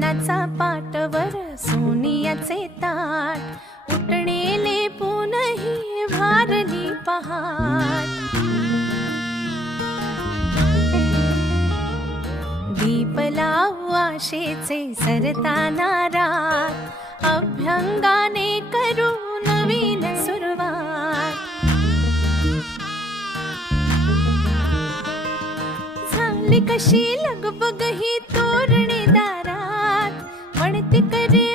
अन्नाचा पाटवर सोनियाचे ताट उठणेले पुनही भारली पहाट दीप लावू आशेचे सरताना रात अभ्यंगाने करू नवीन सुरुवात झाली कशी लगबग ही तोरणे दारात म्हणते करे